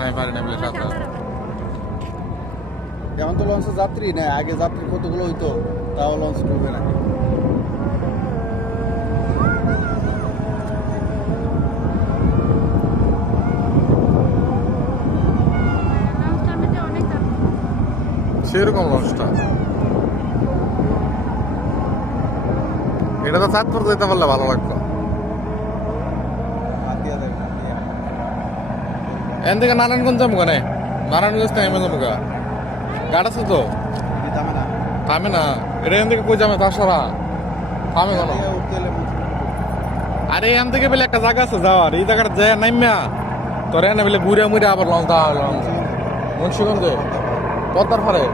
আমি পারি না বলে সাঁতার। এখন তো লঞ্চে যাত্রী নেই, আগে যাত্রী কতগুলো হইতো, তাও লঞ্চ ডুবে না। সেরকম লঞ্চটা, এটা তো চাঁদপুর যেতে পারলে ভালো লাগতো। এখান থেকে নারায়ণগঞ্জ যাবো কেন? নারায়ণগঞ্জ থেকে এমে যাবো গা, গাড়ি আছে তো, থামে না। এটা এখান থেকে কই যাবে তাছাড়া থামে কেন? আরে এখান থেকে বলে একটা জায়গা আছে যাওয়ার, এই জায়গাটা যায় নাইমিয়া তোর এনে বলে ঘুরে মুড়ে আবার লঞ্চ দেওয়া লঞ্চ মুন্সিগঞ্জে পদ্মার পারে।